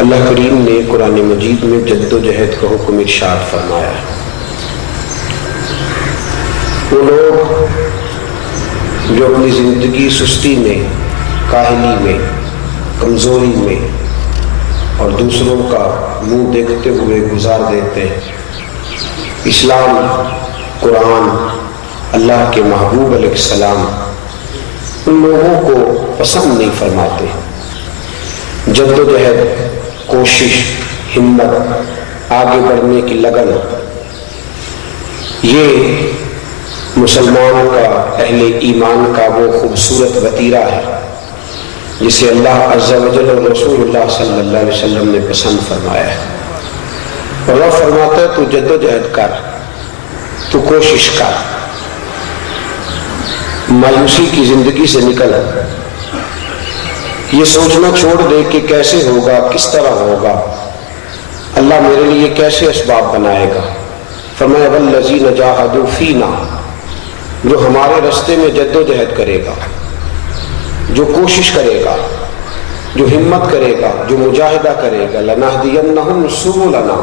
اللہ کریم نے قرآن مجید میں جد و جہد کا حکم ارشاد فرمایا ہے۔ وہ لوگ جو اپنی زندگی سستی میں، کاہلی میں، کمزوری میں اور دوسروں کا منہ دیکھتے ہوئے گزار دیتے ہیں، اسلام، قرآن، اللہ کے محبوب علیہ السلام ان لوگوں کو پسند نہیں فرماتے۔ جد و جہد، کوشش، ہمت، آگے بڑھنے کی لگن، یہ مسلمان کا، اہل ایمان کا وہ خوبصورت وتیرہ ہے جسے اللہ عز و جل اور رسول اللہ صلی اللہ علیہ وسلم نے پسند فرمایا ہے۔ اللہ فرماتا ہے تو جد و جہد کر، تو کوشش کر، مایوسی کی زندگی سے نکل، یہ سوچنا چھوڑ دے کہ کیسے ہوگا، کس طرح ہوگا، اللہ میرے لیے کیسے اسباب بنائے گا۔ فرمایا والذین جاہدوا فینا، جو ہمارے راستے میں جد و جہد کرے گا، جو کوشش کرے گا، جو ہمت کرے گا، جو مجاہدہ کرے گا، لنہدینہم سبلنا،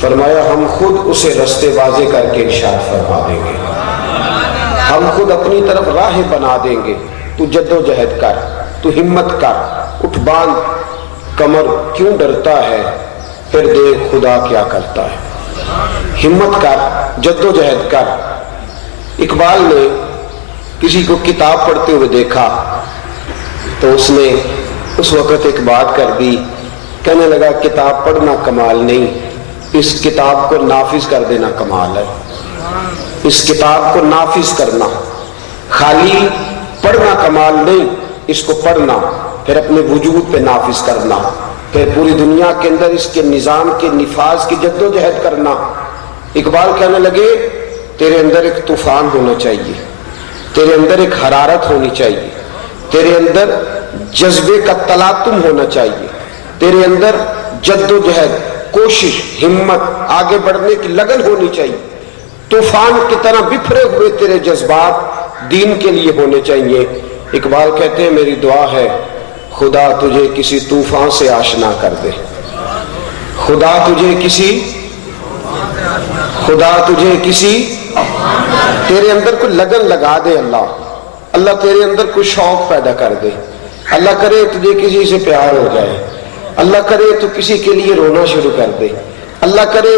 فرمایا ہم خود اسے راستے واضح کر کے ارشاد فرما دیں گے، ہم خود اپنی طرف راہ بنا دیں گے۔ تو جد و جہد کر، تو ہمت کر، اٹھ باندھ کمر، کیوں ڈرتا ہے، پھر دیکھ خدا کیا کرتا ہے۔ ہمت کر، جد و جہد کر۔ اقبال نے کسی کو کتاب پڑھتے ہوئے دیکھا تو اس نے اس وقت ایک بات کر دی، کہنے لگا کتاب پڑھنا کمال نہیں، اس کتاب کو نافذ کر دینا کمال ہے۔ اس کتاب کو نافذ کرنا، خالی پڑھنا کمال نہیں، اس کو پڑھنا، پھر اپنے وجود پہ نافذ کرنا، پھر پوری دنیا کے اندر اس کے نظام کے نفاذ کی جد و جہد کرنا۔ اقبال کہنے لگے تیرے اندر ایک طوفان ہونا چاہیے، تیرے اندر ایک حرارت ہونی چاہیے، تیرے اندر جذبے کا تلاطم ہونا چاہیے، تیرے اندر جد و جہد، کوشش، ہمت، آگے بڑھنے کی لگن ہونی چاہیے۔ طوفان کی طرح بکھرے ہوئے تیرے جذبات دین کے لیے ہونے چاہیے۔ اقبال کہتے ہیں میری دعا ہے خدا تجھے کسی طوفان سے آشنا کر دے، خدا تجھے کسی تیرے اندر کوئی لگن لگا دے، اللہ تیرے اندر کوئی شوق پیدا کر دے، اللہ کرے تجھے کسی سے پیار ہو جائے، اللہ کرے تو کسی کے لیے رونا شروع کر دے، اللہ کرے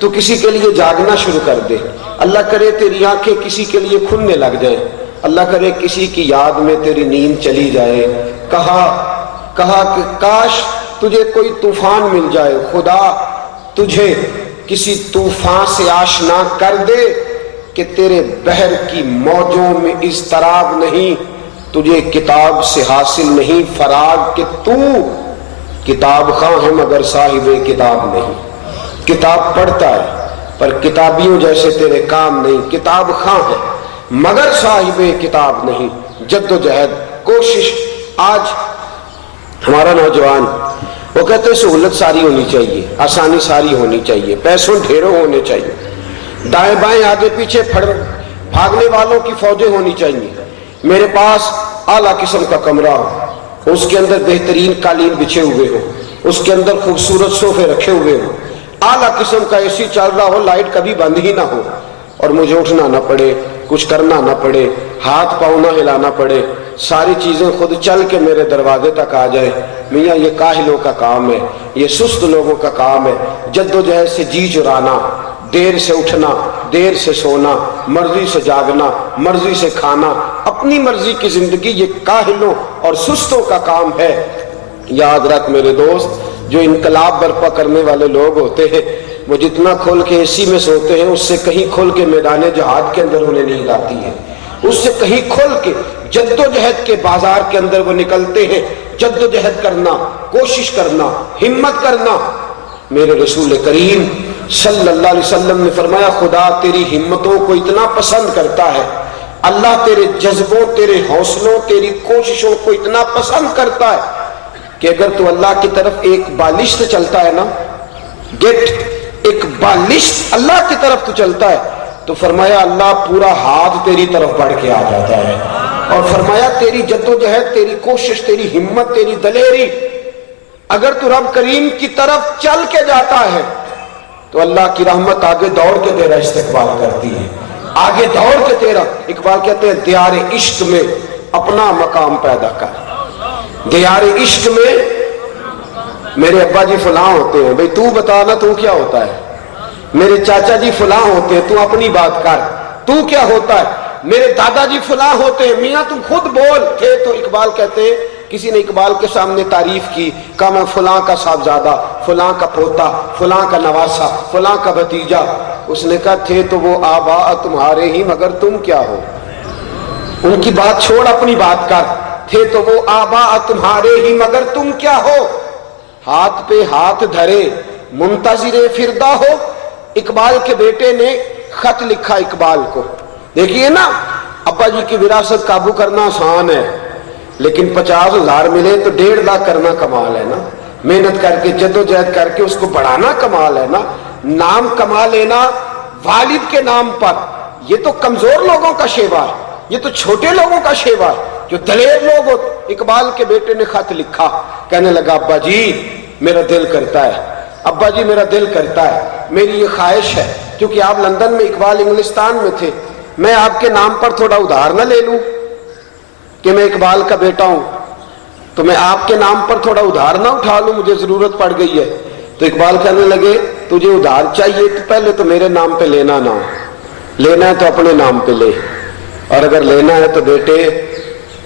تو کسی کے لیے جاگنا شروع کر دے، اللہ کرے تیری آنکھیں کسی کے لیے کھلنے لگ جائیں، اللہ کرے کسی کی یاد میں تیری نیند چلی جائے۔ کہا کہ کاش تجھے کوئی طوفان مل جائے، خدا تجھے کسی طوفان سے آشنا کر دے کہ تیرے بحر کی موجوں میں اضطراب نہیں، تجھے کتاب سے حاصل نہیں فراغ کہ تو کتاب خواں ہے مگر صاحب کتاب نہیں۔ کتاب پڑھتا ہے پر کتابیوں جیسے تیرے کام نہیں، کتاب خواں ہے مگر صاحب کتاب نہیں۔ جد و جہد، کوشش۔ آج ہمارا نوجوان وہ کہتے ہیں سہولت ساری ہونی چاہیے، آسانی ساری ہونی چاہیے، پیسوں ڈھیروں ہونے چاہیے، دائیں بائیں آگے پیچھے بھاگنے والوں کی فوجیں ہونی چاہیے، میرے پاس اعلیٰ قسم کا کمرہ ہو، اس کے اندر بہترین قالین بچھے ہوئے ہو، اس کے اندر خوبصورت صوفے رکھے ہوئے ہو، اعلیٰ قسم کا اے سی چل رہا ہو، لائٹ کبھی بند ہی نہ ہو، اور مجھے اٹھنا نہ پڑے، کچھ کرنا نہ پڑے، ہاتھ پاؤں نہ ہلانا پڑے، ساری چیزیں خود چل کے میرے دروازے تک آ جائے۔ میاں یہ کاہلوں کا کام ہے، یہ سست لوگوں کا کام ہے۔ جد و جہد سے جی چرانا، دیر سے اٹھنا، دیر سے سونا، مرضی سے جاگنا، مرضی سے کھانا، اپنی مرضی کی زندگی، یہ کاہلوں اور سستوں کا کام ہے۔ یاد رکھ میرے دوست، جو انقلاب برپا کرنے والے لوگ ہوتے ہیں وہ جتنا کھول کے اے سی میں سوتے ہیں اس سے کہیں کھول کے میدان جہاد کے اندر انہیں نیند آتی ہے، اس سے کہیں کھول کے جد و جہد کے بازار کے اندر وہ نکلتے ہیں۔ جد و جہد کرنا، کوشش کرنا، ہمت کرنا۔ میرے رسول کریم صلی اللہ علیہ وسلم نے فرمایا خدا تیری ہمتوں کو اتنا پسند کرتا ہے، اللہ تیرے جذبوں، تیرے حوصلوں، تیری کوششوں کو اتنا پسند کرتا ہے کہ اگر تو اللہ کی طرف ایک بالشت چلتا ہے نا، ایک بالشت اللہ کی طرف تو چلتا ہے تو فرمایا اللہ پورا ہاتھ تیری طرف بڑھ کے آ جاتا ہے، اور فرمایا تیری جد و جہد، تیری کوشش، تیری ہمت، تیری دلیری اگر تو رب کریم کی طرف چل کے جاتا ہے تو اللہ کی رحمت آگے دوڑ کے تیرا استقبال کرتی ہے، آگے دوڑ کے تیرا۔ اقبال کہتے ہیں دیار عشق میں اپنا مقام پیدا کر، دیار عشق میں میرے ابا جی فلاں ہوتے ہیں، بھئی تو بتانا تو کیا ہوتا ہے، میرے چاچا جی فلاں ہوتے ہیں، تو اپنی بات کر، تو کیا ہوتا ہے، میرے دادا جی فلاں ہوتے ہیں، میاں تم خود بول تھے۔ تو اقبال کہتے ہیں کسی نے اقبال کے سامنے تعریف کی، کہا میں فلاں کا صاحبزادہ، فلاں کا پوتا، فلاں کا نواسا، فلاں کا بھتیجا۔ اس نے کہا تھے تو وہ آبا تمہارے ہی مگر تم کیا ہو، ان کی بات چھوڑ اپنی بات کر، تھے تو وہ آبا تمہارے ہی مگر تم کیا ہو، ہاتھ پہ ہاتھ دھرے منتظر فردا ہو۔ اقبال کے بیٹے نے خط لکھا اقبال کو، دیکھیے نا ابا جی کی وراثت قابو کرنا آسان ہے، لیکن 50,000 ملے تو 1.5 لاکھ کرنا کمال ہے نا، محنت کر کے جدوجہد کر کے اس کو بڑھانا کمال ہے نا، نام کما لینا والد کے نام پر، یہ تو کمزور لوگوں کا شیوا ہے، یہ تو چھوٹے لوگوں کا شیوا ہے، جو دلیر لوگ ہو۔ اقبال کے بیٹے نے خط لکھا، کہنے لگا ابا جی میرا دل کرتا ہے، ابا جی میرا دل کرتا ہے، میری یہ خواہش ہے، کیونکہ آپ لندن میں، اقبال انگلستان میں تھے، میں آپ کے نام پر تھوڑا ادھار نہ لے لوں کہ میں اقبال کا بیٹا ہوں، تو میں آپ کے نام پر تھوڑا ادھار نہ اٹھا لوں، مجھے ضرورت پڑ گئی ہے۔ تو اقبال کہنے لگے تجھے ادھار چاہیے تو پہلے تو میرے نام پہ لینا نہ، لینا ہے تو اپنے نام پہ لے، اور اگر لینا ہے تو بیٹے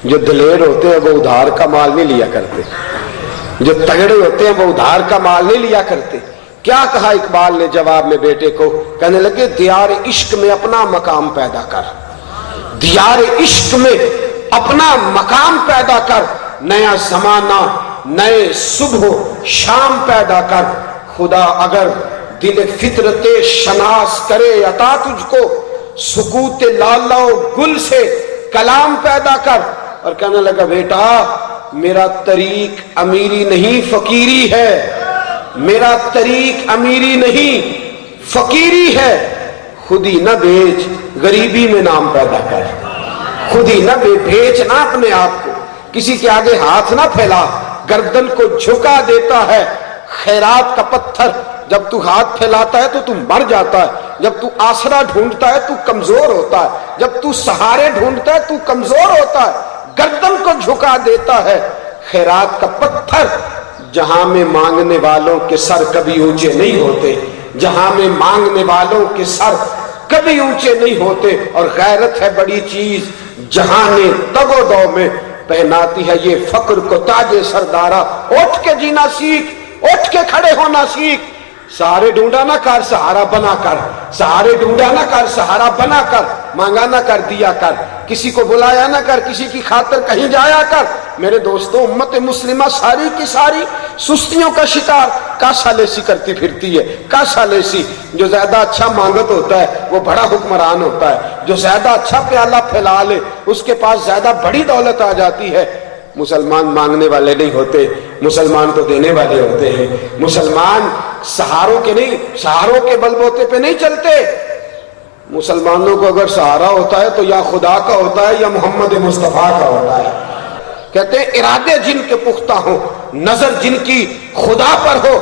جو دلیر ہوتے ہیں وہ ادھار کا مال نہیں لیا کرتے، جو تگڑے ہوتے ہیں وہ ادھار کا مال نہیں لیا کرتے۔ کیا کہا اقبال نے جواب میں بیٹے کو، کہنے لگے دیار عشق میں اپنا مقام پیدا کر، دیار عشق میں اپنا مقام پیدا کر، نیا زمانہ نئے صبح و شام پیدا کر، خدا اگر دل فطرت شناس کرے عطا تجھ کو، سکوت لالا و گل سے کلام پیدا کر۔ اور کہنے لگا بیٹا میرا طریق امیری نہیں فقیری ہے، میرا طریق امیری نہیں فقیری ہے، خود ہی نہ بیچ غریبی میں نام پیدا کر، خود ہی نہ بیچ نہ اپنے آپ کو، کسی کے آگے ہاتھ نہ پھیلا، گردن کو جھکا دیتا ہے خیرات کا پتھر، جب تو ہاتھ پھیلاتا ہے تو تو مر جاتا ہے، جب تو آسرا ڈھونڈتا ہے تو کمزور ہوتا ہے، جب تو سہارے ڈھونڈتا ہے تو کمزور ہوتا ہے، گردن کو جھکا دیتا ہے خیرات کا پتھر۔ جہاں میں مانگنے والوں کے سر کبھی اونچے نہیں ہوتے، جہاں میں مانگنے والوں کے سر کبھی اونچے نہیں ہوتے، اور غیرت ہے بڑی چیز جہاں نے تگ و دو میں پہناتی ہے یہ فقر کو تاج سردارا۔ اٹھ کے جینا سیکھ، اٹھ کے کھڑے ہونا سیکھ، سہارے ڈھونڈا نہ کر سہارا بنا کر، سہارے ڈھونڈا نہ کر سہارا بنا کر، مانگا نہ کر دیا کر، کسی کو بلایا نہ کر، کسی کی خاطر کہیں جایا کر۔ میرے دوستو امت مسلمہ ساری کی ساری سستیوں کا شکار کاسا لیسی کرتی پھرتی ہے، کاسا لیسی۔ جو زیادہ اچھا مانگت ہوتا ہے وہ بڑا حکمران ہوتا ہے، جو زیادہ اچھا پیالہ پھیلا لے اس کے پاس زیادہ بڑی دولت آ جاتی ہے۔ مسلمان مانگنے والے نہیں ہوتے، مسلمان تو دینے والے ہوتے ہیں، مسلمان سہاروں کے نہیں، سہاروں کے بل بوتے پہ نہیں چلتے۔ مسلمانوں کو اگر سہارا ہوتا ہے تو یا خدا کا ہوتا ہے یا محمد مصطفیٰ کا ہوتا ہے۔ کہتے ہیں ارادے جن کے پختہ ہوں، نظر جن کی خدا پر ہو،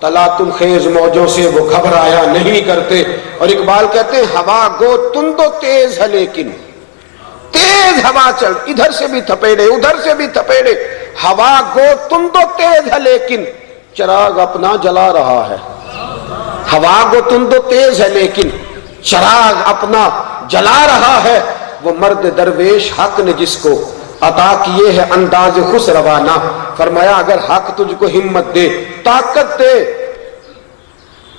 تلاطم خیز موجوں سے وہ گھبرایا نہیں کرتے۔ اور اقبال کہتے ہیں ہوا گو تند و تیز ہے لیکن، تیز ہوا چل، ادھر سے بھی تھپیڑے ادھر سے بھی تھپیڑے، ہوا گو تند و تیز ہے لیکن چراغ اپنا جلا رہا ہے، ہوا گو تند و تیز ہے لیکن چراغ اپنا جلا رہا ہے۔ وہ مرد درویش حق نے جس کو عطا کیے ہے انداز خوش روانہ، فرمایا اگر حق تجھ کو ہمت دے طاقت دے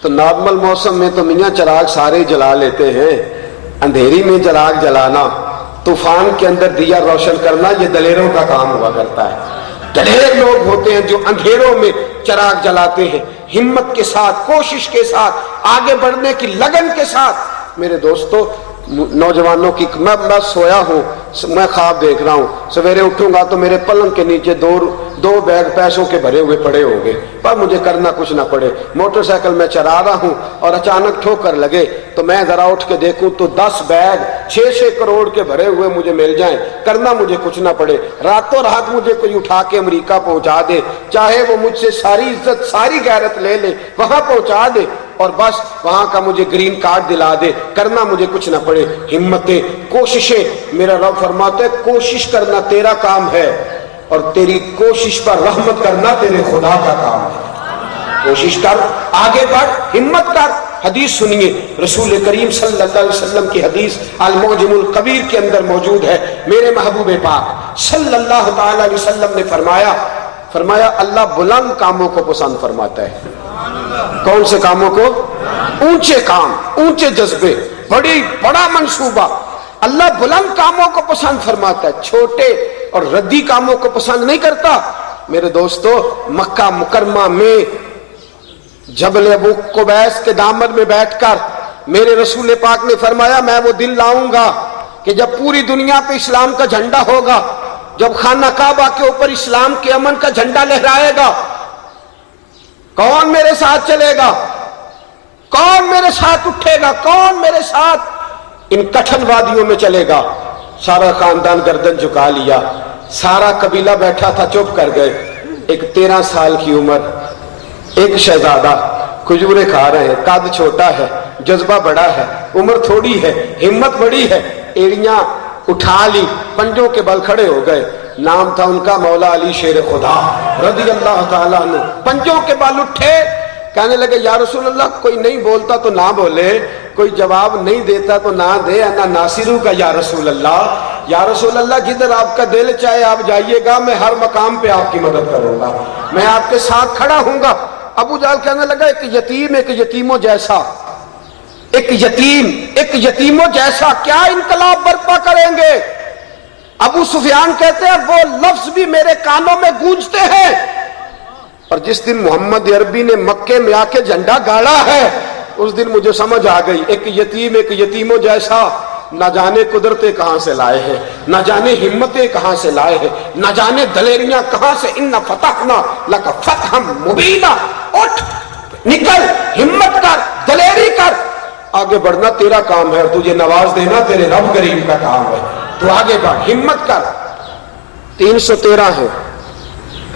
تو نارمل موسم میں تو میاں چراغ سارے جلا لیتے ہیں، اندھیری میں چراغ جلانا، طوفان کے اندر دیا روشن کرنا یہ دلیروں کا کام ہوا کرتا ہے۔ دلیر لوگ ہوتے ہیں جو اندھیروں میں چراغ جلاتے ہیں، ہمت کے ساتھ، کوشش کے ساتھ، آگے بڑھنے کی لگن کے ساتھ۔ میرے دوستو نوجوانوں کی میں سویا ہوں मैं ख्वाब देख रहा हूँ, सवेरे उठूंगा तो मेरे पलंग के नीचे दो बैग पैसों के भरे हुए पड़े होंगे, पर मुझे करना कुछ ना पड़े। मोटरसाइकिल में चला रहा हूँ और अचानक ठोकर लगे तो मैं जरा उठ के देखूं तो 10 बैग 6-6 करोड़ के भरे हुए मुझे मिल जाएं, करना मुझे कुछ ना पड़े। रातों रात मुझे कोई उठा के अमेरिका पहुंचा दे, चाहे वो मुझसे सारी इज्जत सारी गैरत ले ले, वहां पहुंचा दे और बस वहां का मुझे ग्रीन कार्ड दिला दे, करना मुझे कुछ ना पड़े। हिम्मतें, कोशिशें, मेरा रब फरमाता है कोशिश करना तेरा काम है और तेरी कोशिश पर रहमत करना तेरे खुदा का काम है। कोशिश कर, आगे बढ़, हिम्मत कर। हदीस सुनिए, रसूल करीम सल्लल्लाहु अलैहि वसल्लम की हदीस अल-मुअजमुल कबीर के अंदर मौजूद है। मेरे महबूब पाक सल्लल्लाहु ताला अलैहि वसल्लम ने फरमाया अल्लाह बुलंद कामों को पसंद फरमाता है। कौन से कामों को? ऊंचे काम, ऊंचे जज्बे, बड़ा मंसूबा। अल्लाह बुलंद कामों को पसंद फरमाता है, छोटे और रद्दी कामों को पसंद नहीं करता। मेरे दोस्तों, मक्का मुकरमा में जबल अबू कुबैस के दामन में बैठकर मेरे रसूल पाक ने फरमाया मैं वो दिन लाऊंगा कि जब पूरी दुनिया पे इस्लाम का झंडा होगा, जब खाना काबा के ऊपर इस्लाम के अमन का झंडा लहराएगा, कौन मेरे साथ चलेगा? कौन मेरे साथ उठेगा? कौन मेरे साथ इन कठिन वादियों में चलेगा? सारा खानदान गर्दन झुका लिया, सारा कबीला बैठा था, चुप कर गए। एक 13 साल की उम्र, एक शहजादा खजूरें खा रहे हैं, कद छोटा है, जज्बा बड़ा है, उम्र थोड़ी है, हिम्मत बड़ी है, एड़ियां उठा ली, पंजों के बल खड़े हो गए। नाम था उनका मौला अली शेर खुदा रज़ी अल्लाह ताला अन्हु। पंजों के बल उठे, कहने लगे या रसूल अल्लाह, कोई नहीं बोलता तो ना बोले, कोई जवाब नहीं देता तो ना दे, अन्ना नासिरू का या रसूल अल्लाह। या रसूल अल्लाह, जिधर आपका दिल चाहे आप जाइएगा, मैं हर मकाम पे आपकी मदद करूंगा, मैं आपके साथ खड़ा हूंगा। अबू जाल कहने लगा एक यतीम एक यतीमों जैसा, एक यतीमों जैसा क्या इनकलाब बर्पा करेंगे? अबू सुफियान कहते हैं वो लफ्ज भी मेरे कानों में गूंजते हैं। और जिस दिन मोहम्मद अरबी ने मक्के में आके झंडा गाड़ा है, उस दिन मुझे समझ आ गई, एक यतीमों जैसा, न जाने कुदरतें कहां से लाए हैं, न जाने हिम्मतें कहां से लाए हैं, न जाने दलेरियां कहां से। इन्ना फतहना लका फतहम मुबीना, उठ, निकल, हिम्मत कर, दलेरी कर, आगे बढ़ना तेरा काम है, तुझे नवाज देना तेरे रब करीम का काम है, तू आगे बढ़, हिम्मत कर। 313 है,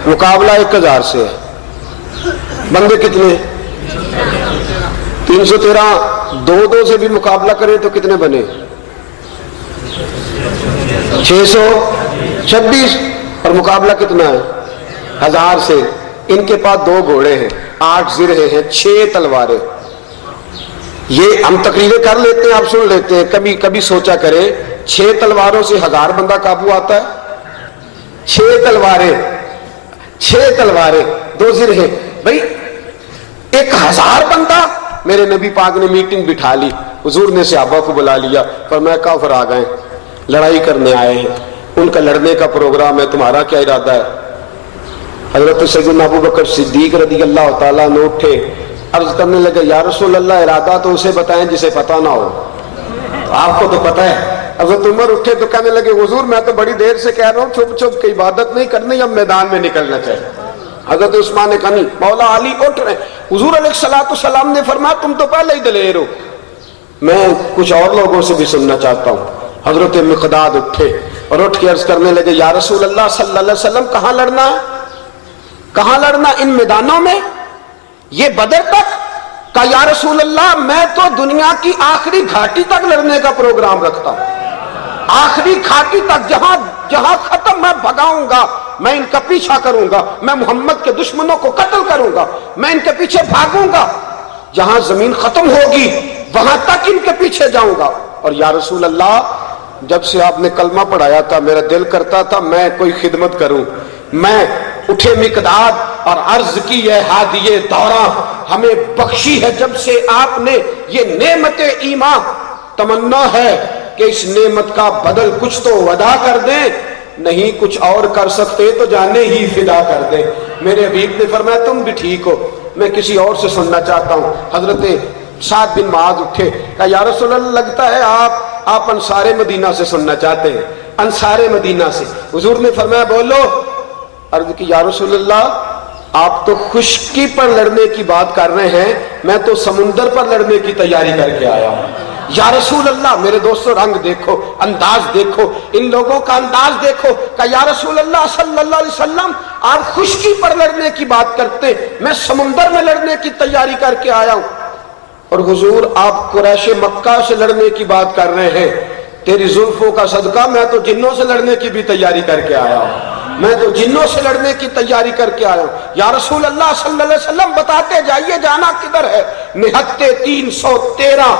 मुकाबला 1000 से है। बंदे कितने? 313। 2 से भी मुकाबला करें तो कितने बने? 626। और मुकाबला कितना है? 1000 से। इनके पास 2 घोड़े हैं, 8 जिरहे हैं, 6 तलवारें। ये हम तकरीरें कर लेते हैं, आप सुन लेते हैं, कभी कभी सोचा करें 6 तलवारों से 1000 बंदा काबू आता है? 6 तलवारें 2 जिरहे भाई, 1000 बंदा। मेरे नबी पाक ने मीटिंग बिठा ली, हुजूर ने सहाबा को बुला लिया, पर मैं काफिर आ गए, लड़ाई करने आए हैं, उनका लड़ने का प्रोग्राम है, तुम्हारा क्या इरादा है? हजरत सैयदना अबू बकर सिद्दीक रज़ी अल्लाह ताला ने उठे, अर्ज करने लगे या रसूल अल्लाह, इरादा तो उसे बताएं जिसे पता ना हो, आपको तो पता है। हजरत उमर उठे तो कहने लगे हुजूर मैं तो बड़ी देर से कह रहा हूँ छुप छुप के इबादत नहीं करनी, अब मैदान में निकलना चाहिए। हजरत उस्मान ने कहा नहीं, मौला अली उठ रहे। हुजूर अलैहिस्सलाम ने फरमाया तुम तो पहले ही दलेर हो, मैं कुछ और लोगों से भी सुनना चाहता हूँ। हजरत मिक़दाद उठे और उठ के अर्ज करने लगे या रसूल अल्लाह सल्लल्लाहु अलैहि वसल्लम, कहाँ लड़ना है? कहाँ लड़ना? इन मैदानों में? ये बदर तक का? या रसूल अल्लाह, मैं तो दुनिया की आखिरी घाटी तक लड़ने का प्रोग्राम रखता हूं, आखिरी घाटी तक, जहां जहां खत्म मैं भगाऊंगा, मैं इनका पीछा करूंगा, मैं मोहम्मद के दुश्मनों को कत्ल करूंगा, मैं इनके पीछे भागूंगा, जहां जमीन खत्म होगी वहां तक इनके पीछे जाऊंगा। और या रसूल अल्लाह, जब से आपने कलमा पढ़ाया था मेरा दिल करता था मैं कोई खिदमत करूं। मैं उठे मिक़दाद और अर्ज की ये हादिये दौरा हमें बख्शी है जब से आपने ये नेमत ईमान, तमन्ना है कि इस नेमत का बदल कुछ तो अदा कर दें, नहीं कुछ और कर सकते तो जाने ही फिदा कर दे। मेरे हबीब ने फरमाया तुम भी ठीक हो, मैं किसी और से सुनना चाहता हूँ। हजरत साद बिन माज उठे, कहा या रसूल अल्लाह, लगता है आप अंसारे मदीना से सुनना चाहते हैं। अंसार मदीना से। हुजूर ने फरमाया बोलो। अर्ज की या रसूल अल्लाह, आप तो खुश्की पर लड़ने की बात कर रहे हैं, मैं तो समुंदर पर लड़ने की तैयारी करके आया हूं। या रसूल अल्लाह, मेरे दोस्तों रंग देखो, अंदाज देखो, इन लोगों का अंदाज देखो। कहा या रसूल अल्लाह सल्लल्लाहु अलैहि वसल्लम, आप खुश्की पर लड़ने की बात करते, मैं समुंदर में लड़ने की तैयारी करके आया हूं। और हुजूर आप कुरैश मक्का से लड़ने की बात कर रहे हैं, तेरी जुल्फों का सदका मैं तो जिन्नों से लड़ने की भी तैयारी करके आया हूं, मैं तो जिन्नों से लड़ने की तैयारी करके आया हूं। या रसूल अल्लाह सल्लल्लाहु अलैहि वसल्लम बताते जाइए जाना किधर है। निहत्ते 313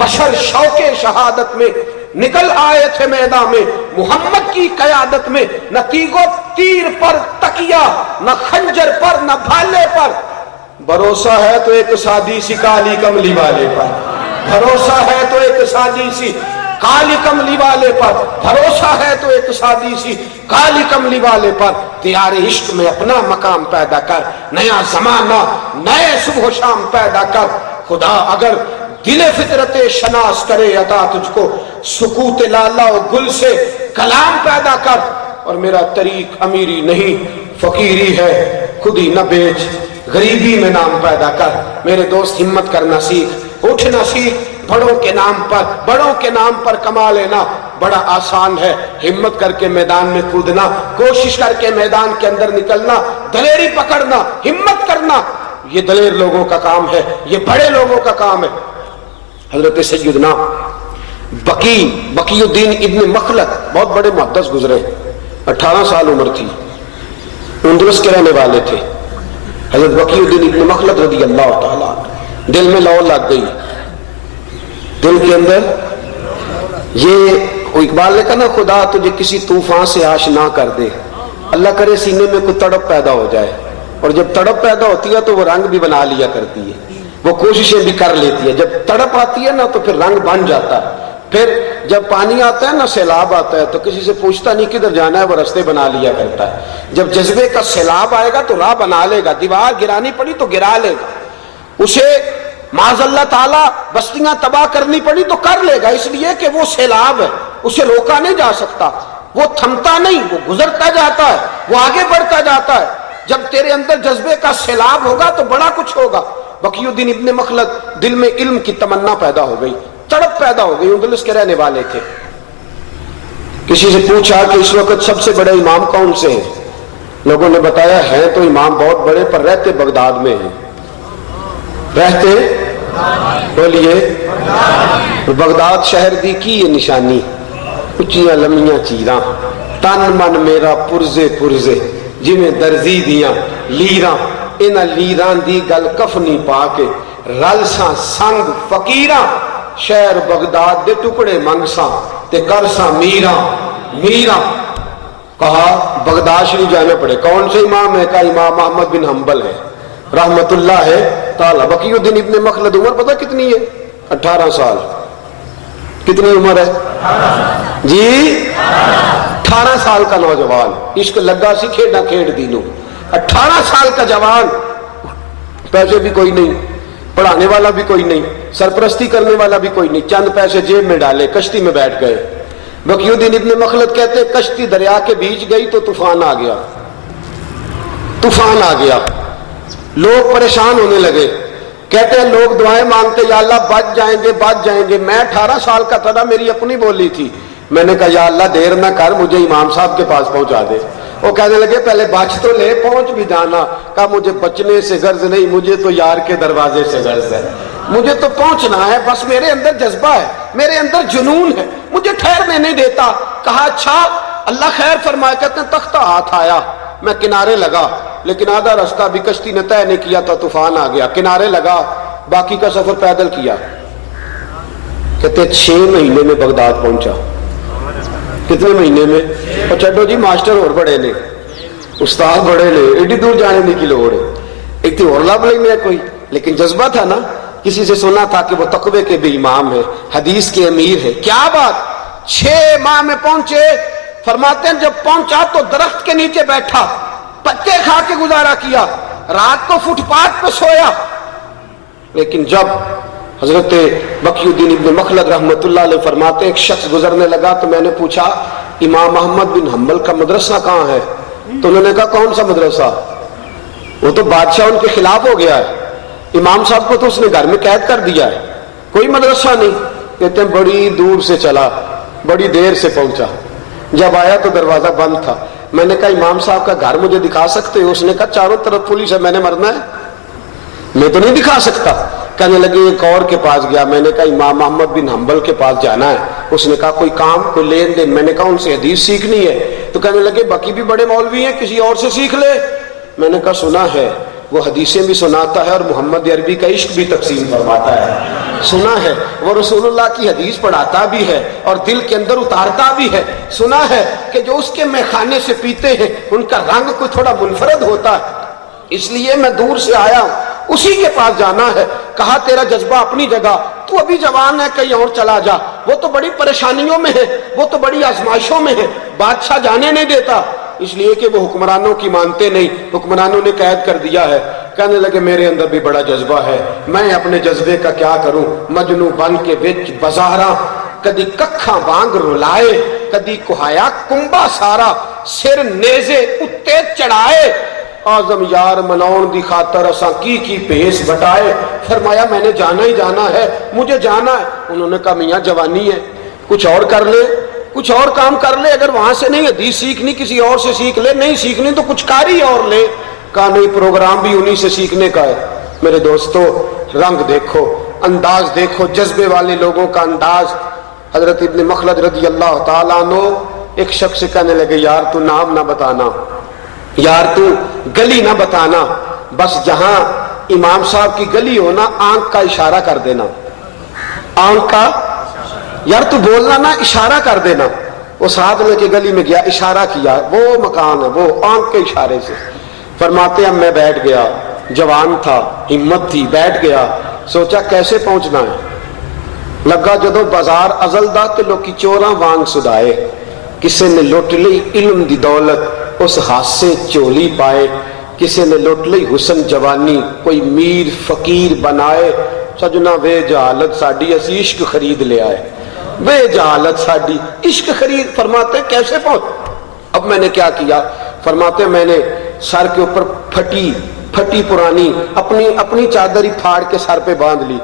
बशर शौके शहादत में निकल आए थे मैदान में, मोहम्मद की कयादत में। न तीगो तीर पर तकिया, न खंजर पर, न भाले पर। भरोसा है तो एक सादी सी काली कमली वाले पर, भरोसा है तो एक सादी सी काली कमली वाले पर, भरोसा है तो एक सादी सी काली कमली वाले पर। त्यारे इश्क में अपना मकाम पैदा कर, नया जमाना नए सुबह शाम पैदा कर। खुदा अगर दिले फितरते शनास करे अता तुझको, सुकूत लाला और गुल से कलाम पैदा कर। और मेरा तरीक अमीरी नहीं फकीरी है, खुद ही न बेच, गरीबी में नाम पैदा कर। मेरे दोस्त हिम्मत करना सीख, उठना सीख। बड़ों के नाम पर, बड़ों के नाम पर कमा लेना बड़ा आसान है। हिम्मत करके मैदान में कूदना, कोशिश करके मैदान के अंदर निकलना, दलेरी पकड़ना, हिम्मत करना, ये दलेर लोगों का काम है, ये बड़े लोगों का काम है। हजरत सैयदना बकीउद्दीन इब्न मखलद बहुत बड़े मुहद्दिस गुजरे, 18 साल उम्र थी, अंदलस के रहने वाले थे। हजरत बकीउद्दीन इब्न मखलद रज़ी अल्लाह तआला, दिल में लौ लग गई, दिल के अंदर ये इकबाल ने कहा ना, खुदा तुझे किसी तूफान से आशना कर दे, अल्लाह करे सीने में कोई तड़प पैदा हो जाए। और जब तड़प पैदा होती है तो वो रंग भी बना लिया करती है, वो कोशिशें भी कर लेती है। जब तड़प आती है ना तो फिर रंग बन जाता है। फिर जब पानी आता है ना, सैलाब आता है, तो किसी से पूछता नहीं किधर जाना है, वो रास्ते बना लिया करता है। जब जज्बे का सैलाब आएगा तो राह बना लेगा, दीवार गिरानी पड़ी तो गिरा लेगा, उसे माज़अल्लाह ताला बस्तियां तबाह करनी पड़ी तो कर लेगा, इसलिए कि वो सैलाब है, उसे रोका नहीं जा सकता, वो थमता नहीं, वो गुजरता जाता है, वो आगे बढ़ता जाता है। जब तेरे अंदर जज्बे का सैलाब होगा तो बड़ा कुछ होगा। बकीउद्दीन इब्न मखलद दिल में इल्म की तमन्ना पैदा हो गई, तड़प पैदा हो गई। अंदलस के रहने वाले थे। किसी से पूछा कि इस वक्त सबसे बड़े इमाम कौन से हैं? लोगों ने बताया है तो इमाम बहुत बड़े, पर रहते बगदाद में हैं। रहते बोलिए बगदाद शहर दी की ये निशानी, उच्चियां लम्मियां चीरां, तन मन मेरा पुरजे पुरजे, जिमें दर्जी दियां लीरां, इन्हां लीरां दी गल कफनी पा के रलसा संग फकीरां, शहर बगदाद दे टुकड़े मंगसा ते करसा मीरा मीरा। कहा बगदाद शरीफ जाना पड़े। कौन से इमाम है? का इमाम अहमद बिन हम्बल है रहमतुल्लाह है ताला। बकीउद्दीन इब्न मखलद उम्र पता कितनी है? 18 साल। कितनी उम्र है जी? 18 साल का नौजवान, इश्क लगा सी खेड़ा खेड़ दी नू। 18 साल का जवान, पैसे भी कोई नहीं, पढ़ाने वाला भी कोई नहीं, सरपरस्ती करने वाला भी कोई नहीं, चंद पैसे जेब में डाले, कश्ती में बैठ गए। बकीउद्दीन इब्न मखलद कहते कश्ती दरिया के बीच गई तो तूफान आ गया, तूफान आ गया, लोग परेशान होने लगे। कहते हैं लोग दुआएं मांगते, या अल्लाह बच जाएंगे बच जाएंगे। मैं 18 साल का था, मेरी अपनी बोली थी, मैंने कहा या अल्लाह देर ना कर, मुझे इमाम साहब के पास पहुंचा दे। वो कहने लगे पहले बच तो ले, पहुंच भी जाना। कहा मुझे बचने से गर्ज नहीं, मुझे तो यार के दरवाजे से गर्ज है, मुझे तो पहुंचना है, बस मेरे अंदर जज्बा है, मेरे अंदर जुनून है, मुझे ठहरने नहीं देता। कहा अच्छा अल्लाह खैर फरमाए। कहते हैं तख्ता हाथ आया, मैं किनारे लगा, लेकिन आधा रास्ता भी कश्ती ने तय नहीं किया था, तूफान आ गया। किनारे लगा, बाकी का सफर पैदल किया। कहते 6 महीने में बगदाद पहुंचा। कितने महीने में? और चड्डो जी मास्टर और बड़े ने, उस्ताद बड़े ने, एडी दूर जाने की लोड़ है, एक तो और लब लेंगे कोई, लेकिन जज्बा था ना। किसी से सुना था कि वो तकवे के भी इमाम है, हदीस के अमीर है। क्या बात, 6 माह में पहुंचे। फरमाते हैं जब पहुंचा तो दरख्त के नीचे बैठा, पत्ते खा के गुजारा किया, रात को फुटपाथ पर सोया। लेकिन जब हजरत बकीउद्दीन इब्न मखलद रहमतुल्लाह अलैह फरमाते एक शख्स गुजरने लगा तो मैंने पूछा इमाम अहमद बिन हम्बल का मदरसा कहाँ है? तो उन्होंने कहा कौन सा मदरसा, वो तो बादशाह उनके खिलाफ हो गया है, इमाम साहब को तो उसने घर में कैद कर दिया है, कोई मदरसा नहीं। कहते हैं बड़ी दूर से चला, बड़ी देर से पहुंचा, जब आया तो दरवाजा बंद था। मैंने कहा इमाम साहब का घर मुझे दिखा सकते हो? उसने कहा चारों तरफ पुलिस है, मैंने मरना है, मैं तो नहीं दिखा सकता। कहने लगे एक और के पास गया, मैंने कहा इमाम अहमद बिन हम्बल के पास जाना है। उसने कहा कोई काम, कोई लेन देन? मैंने कहा उनसे हदीस सीखनी है। तो कहने लगे बाकी भी बड़े मौलवी हैं, किसी और से सीख ले। मैंने कहा सुना है, वो हदीसें भी सुनाता है और मोहम्मद अरबी का इश्क भी तकसीम फरमाता है, सुना है। वो रसूलुल्लाह की हदीस पढ़ाता भी है और दिल के अंदर उतारता भी है। सुना है कि जो उसके मैखाने से पीते हैं उनका रंग कोई थोड़ा मुनफरद होता है, इसलिए मैं दूर से आया हूं, उसी के पास जाना है। कहा तेरा जज्बा अपनी जगह, तू अभी जवान है, कहीं और चला जा। वो तो बड़ी परेशानियों में है, वो तो बड़ी आजमाइशों में है, बादशाह जाने नहीं देता, इसलिए कि वो हुक्मरानों की मानते नहीं, हुक्मरानों ने कैद कर दिया है। कहने लगे मेरे अंदर भी बड़ा जज्बा है, मैं अपने जज्बे का क्या करूं। मजनू बन के बिच बाजारा, कदी कखा वांग रुलाए, कदी कुहाया कुंबा सारा, सिर नेजे उत्ते चढ़ाए, आजम यार मनाउन दी खातर असा की भेस बटाए। फरमाया मैंने जाना ही जाना है, मुझे जाना है। उन्होंने कहा मियाँ जवानी है, कुछ और कर ले, कुछ और काम कर ले, अगर वहां से नहीं हदीस सीखनी किसी और से सीख ले, नहीं सीखनी तो कुछ कारी और ले। कहा नहीं, प्रोग्राम भी उन्हीं से सीखने का है। मेरे दोस्तों रंग देखो, अंदाज देखो, जज्बे वाले लोगों का अंदाज। हजरत इब्न मखलद रजी अल्लाह ताला अन्हु एक शख्स से कहने लगे यार तू नाम ना बताना, यार तू गली ना बताना, बस जहां इमाम साहब की गली हो ना आंख का इशारा कर देना, आंख का, यार तू बोलना ना, इशारा कर देना। वो साथ लेके गली में गया, इशारा किया, वो मकान है, वो आंख के इशारे से। फरमाते हैं मैं बैठ गया, जवान था, हिम्मत थी, बैठ गया, सोचा कैसे पहुंचना है। लगा जदों बाजार अजलदा ते लोकी चोरा वांग सुदाए, किसी ने लुट ली इल्म दी दौलत, उस हासे झोली पाए, किसी ने लुट ली हुसन जवानी, कोई मीर फकीर बनाए। सजना वे जहालत साडी, असी इश्क खरीद ले आए, वे जहालत साडी, इश्क खरीद। फरमाते कैसे पहुंच, अब मैंने क्या किया। फरमाते मैंने सर के ऊपर फटी पुरानी अपनी चादर ही फाड़ के सर पे बांध ली,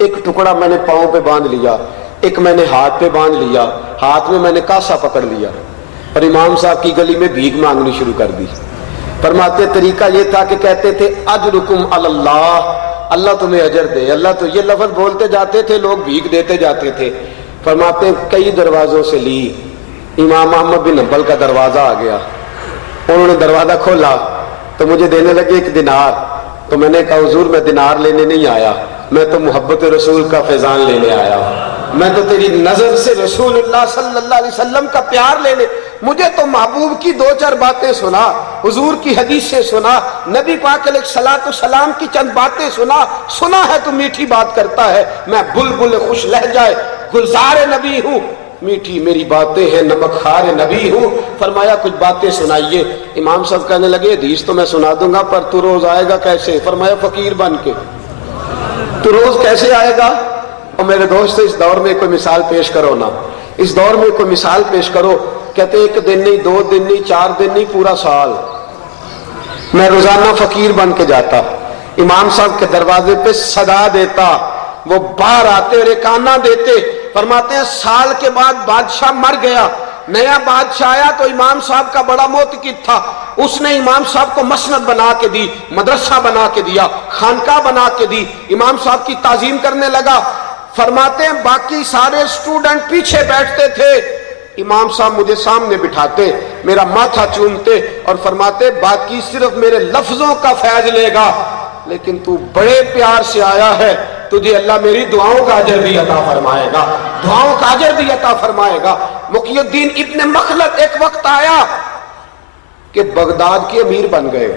एक टुकड़ा मैंने पांव पे बांध लिया, एक मैंने हाथ पे बांध लिया, हाथ में मैंने कासा पकड़ लिया और इमाम साहब की गली में भीख मांगनी शुरू कर दी। फरमाते तरीका ये था कि कहते थे अजरुकुम अल्लाह, अल्लाह तुम्हें अजर दे, अल्लाह तो ये लफ्ज बोलते जाते थे, लोग भीख देते जाते थे। फरमाते कई दरवाजों से ली, इमाम अहमद बिन हम्बल का दरवाजा आ गया, उन्होंने दरवाजा खोला तो मुझे देने लगे एक दिनार। तो मैंने कहा हुजूर मैं दिनार लेने नहीं आया, मैं तो मोहब्बत रसूल का फैजान लेने आया हूं, मैं तो तेरी नजर से रसूलुल्लाह सल्लल्लाहु अलैहि वसल्लम का प्यार लेने। मुझे तो महबूब की दो चार बातें सुना, हुजूर की हदीस से सुना, नबी पाक अलैहिस्सलातु सलाम की चंद बातें सुना है तो मीठी बात करता है। मैं बुलबुल खुश लहजाए गुलजार नबी हूँ, मीठी मेरी बातें हैं नमक खार नबी हूँ। फरमाया कुछ बातें सुनाइए। इमाम साहब कहने लगे हदीस तो मैं सुना दूंगा पर तू रोज आएगा कैसे। फरमाया फकीर बन के, तू रोज कैसे आएगा। और मेरे दोस्त इस दौर में कोई मिसाल पेश करो ना, इस दौर में कोई मिसाल पेश करो। कहते एक दिन नहीं, दो दिन नहीं, 4 दिन नहीं, पूरा साल मैं रोजाना फकीर बन के जाता, इमाम साहब के दरवाजे पे सदा देता, वो बाहर आते और एक आना देते। फरमाते हैं साल के बाद बादशाह मर गया, नया बादशाह आया तो इमाम साहब का बड़ा मोतकिद था, उसने इमाम साहब को मसनद बना के दी, मदरसा बना के दिया, खानका बना के दी, इमाम साहब की ताजीम करने लगा। फरमाते हैं बाकी सारे स्टूडेंट पीछे बैठते थे, इमाम साहब मुझे सामने बिठाते, मेरा माथा चूमते और फरमाते बाकी सिर्फ मेरे लफ्जों का फैज लेगा, लेकिन तू बड़े प्यार से आया है, तुझे अल्लाह मेरी दुआओं का अजर भी अता फरमाएगा, दुआओं का अजर भी अता फरमाएगा। मुक़ियुद्दीन इब्न मखलद एक वक्त आया कि बगदाद के अमीर बन गए,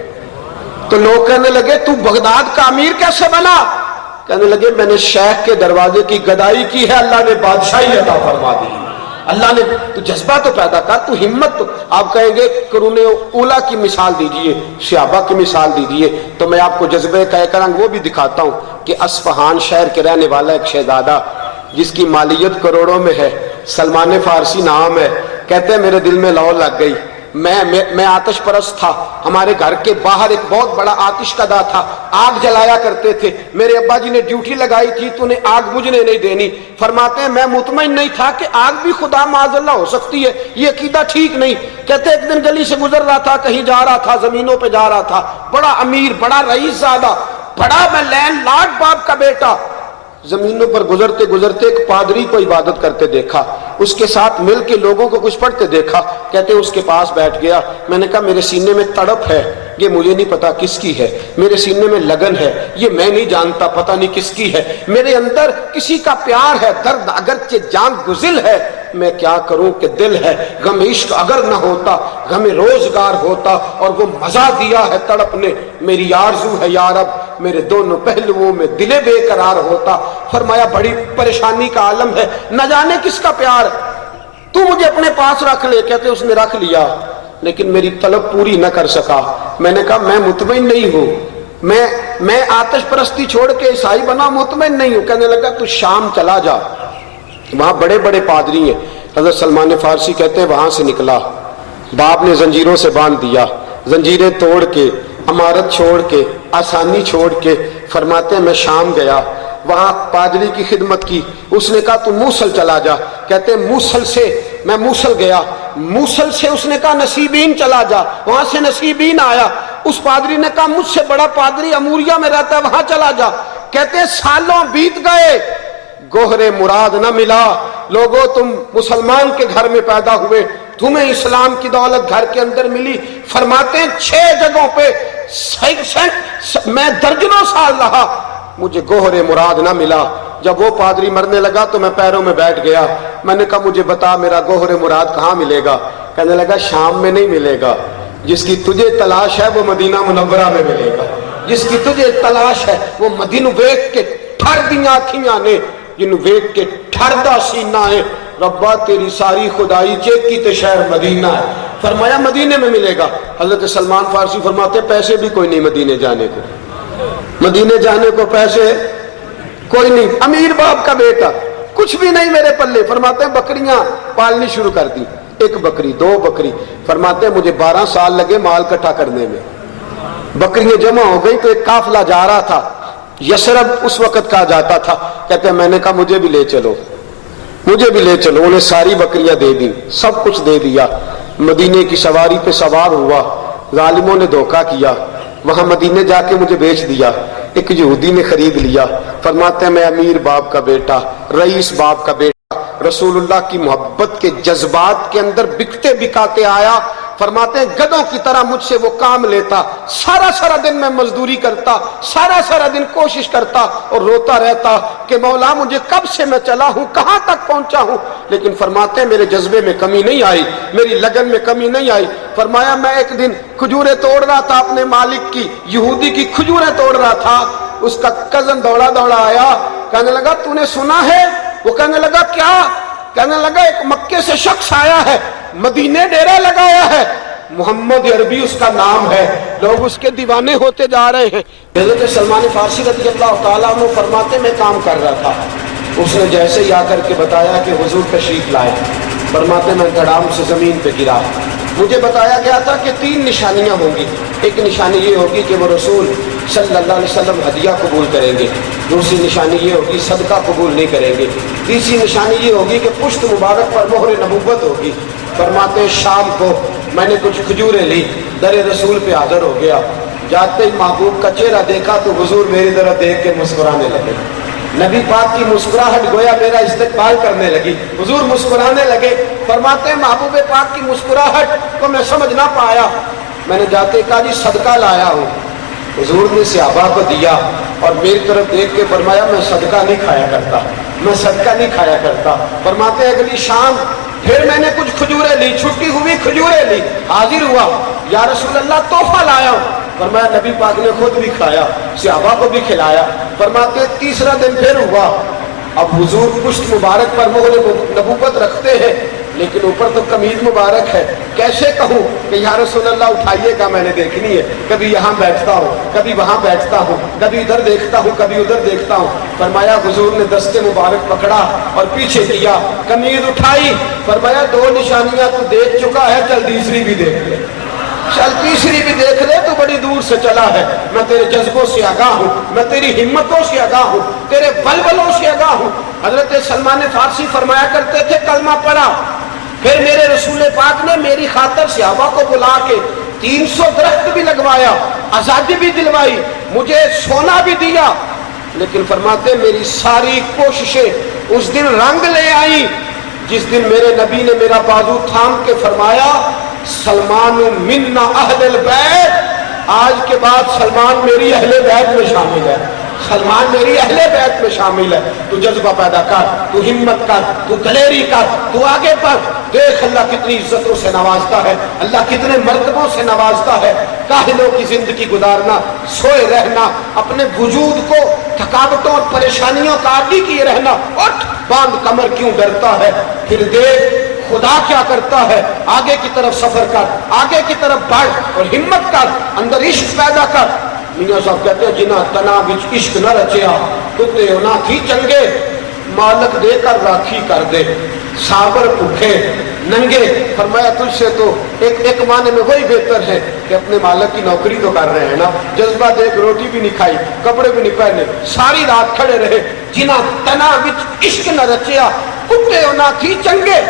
तो लोग कहने लगे तू बगदाद का अमीर कैसे बना। कहने लगे मैंने शेख के दरवाजे की गदाई की है, अल्लाह ने बादशाही अता फरमा दी, अल्लाह ने। तू जज्बा तो पैदा कर, तू हिम्मत तो। आप कहेंगे कुरूने उला की मिसाल दीजिए, सहाबा की मिसाल दीजिए, तो मैं आपको जज्बे का एक रंग वो भी दिखाता हूँ कि अस्फहान शहर के रहने वाला एक शहजादा जिसकी मालियत करोड़ों में है, सलमान फारसी नाम है, कहते हैं मेरे दिल में लौ लग गई, मैं आतिश परस्त था। हमारे घर के बाहर एक बहुत बड़ा आतिश कदा था, आग जलाया करते थे। मेरे अब्बा जी ने ड्यूटी लगाई थी, तूने आग बुझने नहीं देनी। फरमाते हैं मैं मुतमईन नहीं था कि आग भी खुदा माज़अल्लाह हो सकती है, ये अकीदा ठीक नहीं। कहते एक दिन गली से गुजर रहा था, कहीं जा रहा था, जमीनों पे जा रहा था, बड़ा अमीर, बड़ा रईसज़ादा, बड़ा मैं लैंड लॉर्ड बाप का बेटा, जमीनों पर गुजरते गुजरते एक पादरी को इबादत करते देखा, उसके साथ मिल के लोगों को कुछ पढ़ते देखा। कहते उसके पास बैठ गया। मैंने कहा मेरे सीने में तड़प है, ये मुझे नहीं पता किसकी है, मेरे सीने में लगन है, ये मैं नहीं जानता, पता नहीं किसकी है, मेरे अंदर किसी का प्यार है, दर्द अगरचे जान गुजिल है, मैं क्या करूं कि दिल है, गम इश्क अगर न होता, गम रोजगार होता, और वो मजा दिया है तड़प ने, मेरी आरज़ू है या रब मेरे दोनों पहलुओं में दिले बेकरार होता। फरमाया बड़ी परेशानी का आलम है, न जाने किसका प्यार, तू मुझे अपने पास रख ले। कहते उसने रख लिया, लेकिन मेरी तलब पूरी न कर सका। मैंने कहा मैं मुतमईन नहीं हूं, मैं आतिश परस्ती छोड़ के ईसाई बना, मुतमईन नहीं हूं। कहने लगा तू शाम चला जा, वहां बड़े बड़े पादरी हैं। हज़रत सलमान फारसी कहते हैं वहां से निकला, बाप ने जंजीरों से बांध दिया, जंजीरें तोड़ के, अमारत छोड़ के, आसानी छोड़ के, फरमाते हैं मैं शाम गया, वहां पादरी की खिदमत की। उसने कहा तू मूसल चला जा। कहते मूसल से मैं मूसल गया, मूसल से उसने कहा नसीबीन चला जा, वहां से नसीबीन आया। उस पादरी ने कहा मुझसे बड़ा पादरी अमूरिया में रहता है, वहां चला जा। कहते सालों बीत गए, गोहरे मुराद न मिला। लोगों तुम मुसलमान के घर में पैदा हुए, तुम्हें इस्लाम की दौलत घर के अंदर मिली। फरमाते हैं 6 जगहों पे मैं दर्जनों साल रहा, मुझे गोहरे मुराद ना मिला। जब वो पादरी मरने लगा तो मैं पैरों में बैठ गया। मैंने कहा मुझे बता मेरा गोहरे मुराद कहाँ मिलेगा। कहने लगा शाम में नहीं मिलेगा, जिसकी तुझे तलाश है वो मदीना मुनव्वरा में मिलेगा। जिसकी तुझे तलाश है वो मदीनू वेख के ठर दियां अखियां ने, जिन्हू वेख के ठरदा सीना है। रब्बा तेरी सारी खुदाई चेक की ते शहर मदीना है। फरमाया मदीने में मिलेगा। हजरत सलमान फारसी फरमाते पैसे भी कोई नहीं मदीने जाने को, मदीने जाने को पैसे कोई नहीं, अमीर बाप का बेटा, कुछ भी नहीं मेरे पल्ले। फरमाते बकरियां पालनी शुरू कर दी, 1 बकरी 2 बकरी। फरमाते मुझे 12 साल लगे माल इकट्ठा करने में। बकरियां जमा हो गई तो एक काफिला जा रहा था, यसरब उस वक्त कहा जाता था। कहते मैंने कहा मुझे भी ले चलो, मुझे भी ले चलो। उन्हें सारी बकरियां दे दी, सब कुछ दे दिया। मदीने की सवारी पे सवार हुआ, जालिमों ने धोखा किया, वहां मदीने जाके मुझे बेच दिया। एक यहूदी ने खरीद लिया। फरमाते हैं मैं अमीर बाप का बेटा, रईस बाप का बेटा, रसूलुल्लाह की मोहब्बत के जज्बात के अंदर बिकते बिकाते आया। फरमाते हैं गधों की तरह मुझसे वो काम लेता, सारा सारा दिन मैं मजदूरी करता, सारा सारा दिन कोशिश करता और रोता रहता कि मौला मुझे कब से मैं चला हूं, कहां तक पहुंचा हूं। लेकिन फरमाते हैं मेरे जज्बे में कमी नहीं आई, मेरी लगन में कमी नहीं आई। फरमाया मैं एक दिन खजूरें तोड़ रहा था अपने मालिक की, यहूदी की खजूरें तोड़ रहा था। उसका कजन दौड़ा दौड़ा आया, कहने लगा तूने सुना है? वो कहने लगा क्या? कहने लगा एक मक्के से शख्स आया है, मदीने डेरा लगाया है, मोहम्मद अरबी उसका नाम है, लोग उसके दीवाने होते जा रहे हैं। हज़रत सलमान फारसी रज़ियल्लाहु ताला अन्हु फरमाते मैं काम कर रहा था, उसने जैसे ही आकर के बताया कि हुजूर तशरीफ लाए, फरमाते मैं धड़ाम से जमीन पे गिरा। मुझे बताया गया था कि 3 निशानियां होंगी। एक निशानी ये होगी कि वो रसूल सल्लल्लाहु अलैहि वसल्लम हदिया कबूल करेंगे, दूसरी निशानी ये होगी सदका कबूल नहीं करेंगे, तीसरी निशानी ये होगी कि पुश्त मुबारक पर मोहर नबुव्वत होगी। फरमाते शाम को मैंने कुछ खजूरें ली, दर रसूल पे हाजिर हो गया। जाते ही महबूब का चेहरा देखा तो हुजूर मेरी तरफ देख के मुस्कुराने लगे। नबी पाक की मुस्कुराहट गोया मेरा इस्तकबाल करने लगी, हुजूर मुस्कुराने लगे। फरमाते हैं महबूब पाक की मुस्कुराहट को मैं समझ ना पाया। मैंने जाते कहा जी सदका लाया हूँ। हुजूर ने सहाबा को दिया और मेरी तरफ देख के फरमाया मैं सदका नहीं खाया करता, मैं सदका नहीं खाया करता। फरमाते अगली शाम फिर मैंने कुछ खजूरें ली, छुट्टी हुई खजूरें ली, हाजिर हुआ, या रसूल अल्लाह तोहफा लाया हूँ। फरमाया नबी पाक ने खुद भी खाया, सहाबा को भी खिलाया। फरमाते तीसरा दिन फिर हुआ, अब हुजूर पुश्त मुबारक पर मोहर नबुव्वत रखते हैं, لیکن اوپر تو قمیض مبارک ہے. کیسے کہوں کہ یا رسول اللہ اٹھائیے گا, میں نے دیکھنی ہے. کبھی یہاں بیٹھتا ہوں, کبھی وہاں بیٹھتا ہوں, کبھی ادھر دیکھتا ہوں, کبھی ادھر دیکھتا ہوں. فرمایا حضور نے دست مبارک پکڑا اور پیچھے کیا, قمیض اٹھائی. فرمایا 2 نشانیاں تو دیکھ چکا ہے, چل تیسری بھی دیکھ لے. چل تیسری بھی دیکھ لے, تو بڑی دور سے چلا ہے. میں تیرے جذبوں سے آگاہ ہوں, میں تیری ہمتوں سے آگاہ ہوں, تیرے بلبلوں سے آگاہ ہوں. حضرت سلمان فارسی فرمایا کرتے تھے کلمہ پڑھا, پھر میرے رسول پاک نے میری خاطر صحابہ کو بلا کے 300 درخت بھی لگوایا, آزادی بھی دلوائی, مجھے سونا بھی دیا. لیکن فرماتے میری ساری کوششیں اس دن رنگ لے آئی جس دن میرے نبی نے میرا بازو تھام کے فرمایا سلمان منا اہل البیت, آج کے بعد سلمان میری اہل بیت میں شامل ہے, سلمان میری اہل بیت میں شامل ہے. تو جذبہ پیدا کر, تو ہمت کر, تو دلیری کر, تو آگے بڑھ. دیکھ اللہ کتنی عزتوں سے نوازتا ہے, اللہ کتنے مرتبوں سے نوازتا ہے. کاہلوں کی زندگی گزارنا, سوئے رہنا, اپنے وجود کو تھکاوٹوں اور پریشانیوں کا عادی کیے رہنا. اٹھ, باندھ کمر, کیوں ڈرتا ہے؟ پھر دیکھ خدا کیا کرتا ہے. آگے کی طرف سفر کر, آگے کی طرف بڑھ اور ہمت کر, اندر عشق پیدا کر. میاں صاحب کہتے ہیں جنہ تنا بچ عشق نہ رچیا کتے نہ تھی چنگے, مالک دے کر راکھی کر دے صابر بھوکے ننگے. فرمایا تجھ سے تو ایک معنی میں وہی بہتر ہے کہ اپنے مالک کی نوکری تو کر رہے ہیں نا. جذبہ دیکھ, روٹی بھی نہیں کھائی, کپڑے بھی نہیں پہنے, ساری رات کھڑے رہے. جنہ تنا بچ عشق نہ رچیا کتے نہ تھی چنگے,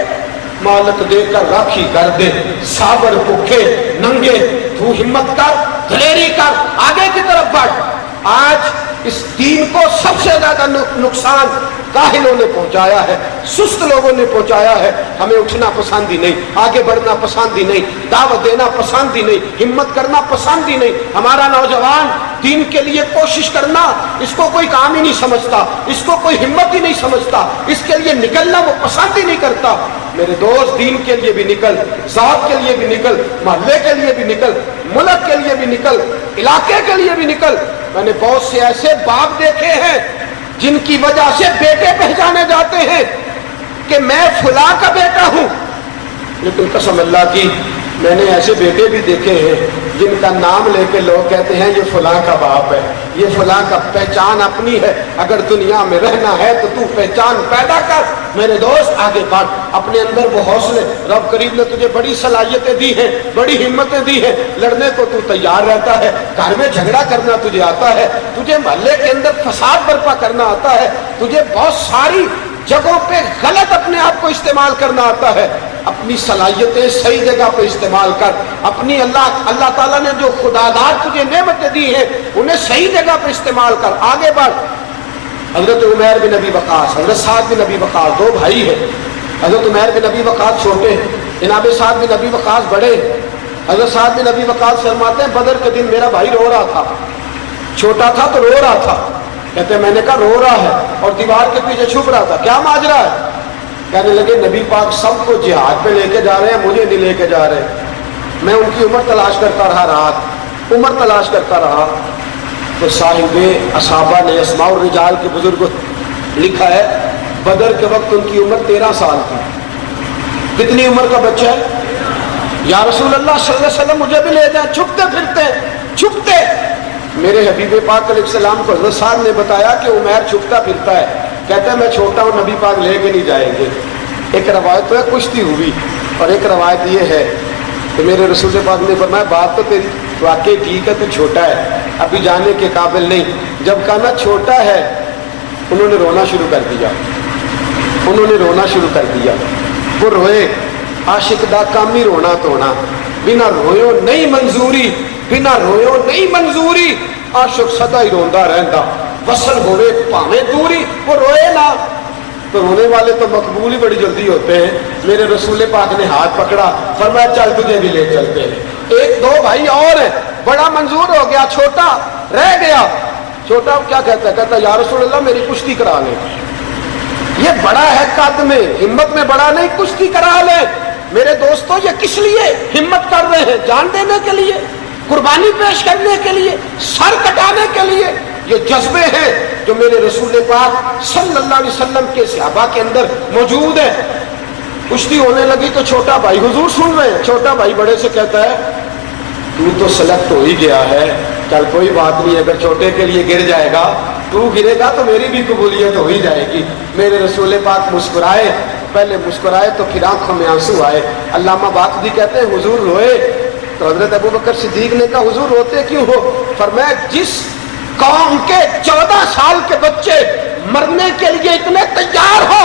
مالک دے کر راکھی کر دے صابر بھوکے ننگے. تو ہمت کر, دلیری کر, آگے کی طرف بڑھ. آج اس دین کو سب سے زیادہ نقصان کاہلوں نے پہنچایا ہے, سست لوگوں نے پہنچایا ہے. ہمیں اٹھنا پسند ہی نہیں, آگے بڑھنا پسند ہی نہیں, دعوت دینا پسند ہی نہیں, ہمت کرنا پسند ہی نہیں. ہمارا نوجوان دین کے لیے کوشش کرنا اس کو کوئی کام ہی نہیں سمجھتا, اس کو کوئی ہمت ہی نہیں سمجھتا, اس کے لیے نکلنا وہ پسند ہی نہیں کرتا. میرے دوست دین کے لیے بھی نکل, ذات کے لیے بھی نکل, محلے کے لیے بھی نکل, ملک کے لیے بھی نکل, علاقے کے لیے بھی نکل. میں نے بہت سے ایسے باپ دیکھے ہیں جن کی وجہ سے بیٹے پہچانے جاتے ہیں کہ میں فلاں کا بیٹا ہوں, لیکن قسم اللہ کی میں نے ایسے بیٹے بھی دیکھے ہیں جن کا نام لے کے لوگ کہتے ہیں یہ فلاں کا باپ ہے, یہ فلاں کا. پہچان اپنی ہے. اگر دنیا میں رہنا ہے تو پہچان پیدا کر. میرے دوست آگے بڑھ, اپنے اندر وہ حوصلے. رب کریم نے تجھے بڑی صلاحیتیں دی ہیں, بڑی ہمتیں دی ہیں, لڑنے کو تو تیار رہتا ہے. گھر میں جھگڑا کرنا تجھے آتا ہے, تجھے محلے کے اندر فساد برپا کرنا آتا ہے, تجھے بہت ساری جگہوں پہ غلط اپنے آپ کو استعمال کرنا آتا ہے. اپنی صلاحیتیں صحیح جگہ پہ استعمال کر. اپنی اللہ تعالیٰ نے جو خدادار تجھے نعمتیں دی ہیں انہیں صحیح جگہ پہ استعمال کر, آگے بڑھ. حضرت عمیر بن ابی وقاص, حضرت سعد بن ابی وقاص, 2 بھائی ہیں. حضرت عمیر بن ابی وقاص چھوٹے, جناب سعد بن ابی وقاص بڑے. حضرت سعد بن ابی وقاص فرماتے ہیں بدر کے دن میرا بھائی رو رہا تھا, چھوٹا تھا تو رو رہا تھا. کہتے ہیں میں نے کہا رو رہا ہے, اور دیوار کے پیچھے چھپ رہا تھا, کیا ماجرا ہے؟ کہنے لگے نبی پاک سب کو جہاد پہ لے کے جا رہے ہیں, مجھے نہیں لے کے جا رہے. میں ان کی عمر تلاش کرتا رہا, رات عمر تلاش کرتا رہا. تو صاحب اصحابہ نے اسماء الرجال کے بزرگ لکھا ہے بدر کے وقت ان کی عمر 13 سال تھی. کتنی عمر کا بچہ ہے؟ یا رسول اللہ صلی اللہ علیہ وسلم مجھے بھی لے جائیں. چھپتے پھرتے چھپتے. میرے حبیب پاک علیہ السلام کو حضرت صاحب نے بتایا کہ عمیر چھپتا پھرتا ہے. کہتا ہے میں چھوٹا ہوں, نبی پاک لے کے نہیں جائیں گے. ایک روایت تو ہے کشتی ہوئی, اور ایک روایت یہ ہے کہ میرے رسول پاک نے فرمایا بات تو تیری واقعی ٹھیک ہے, تو چھوٹا ہے, ابھی جانے کے قابل نہیں. جب کہا نا چھوٹا ہے, انہوں نے رونا شروع کر دیا, انہوں نے رونا شروع کر دیا. وہ روئے, عاشق دا کامی رونا تونا, بنا رویو نہیں منظوری, بنا رویو نہیں منظوری, عاشق سدا ہی روندا رہندا, وصل ہوئے پاویں دوری. وہ روئے نا, تو رونے والے تو مقبول ہی بڑی جلدی ہوتے ہیں. میرے رسول پاک نے ہاتھ پکڑا, فرمایا چل تجھے بھی لے چلتے ہیں. 1-2 بھائی اور ہیں, بڑا منظور ہو گیا, چھوٹا رہ گیا. چھوٹا کیا کہتا ہے؟ کہتا ہے یا رسول اللہ میری کشتی کرا لیں. یہ بڑا ہے قد میں, ہمت میں بڑا نہیں, کشتی کرا لیں. میرے دوستو یہ کس لیے ہمت کر رہے ہیں؟ جان دینے کے لیے, قربانی پیش کرنے کے لیے, سر کٹانے کے لیے. یہ جذبے ہیں جو میرے رسول پاک صلی اللہ علیہ وسلم کے صحابہ کے اندر موجود ہیں. कुश्ती होने लगी तो छोटा भाई, हुजूर सुन रहे हैं, छोटा भाई बड़े से कहता है तू तो सेलेक्ट हो ही गया है, चल कोई बात नहीं, अगर छोटे के लिए गिर जाएगा, तू गिरेगा तो मेरी भी कबूलियत हो ही जाएगी। मेरे रसूल पाक मुस्कुराए, पहले मुस्कुराए तो फिर आंखों में आंसू आए। अल्लामा बाकवी कहते हैं हुजूर रोए तो हजरत अबू बकर सिद्दीक ने कहा हुजूर रोते क्यों हो? फरमाया जिस कौम के 14 साल के बच्चे मरने के लिए इतने तैयार हो,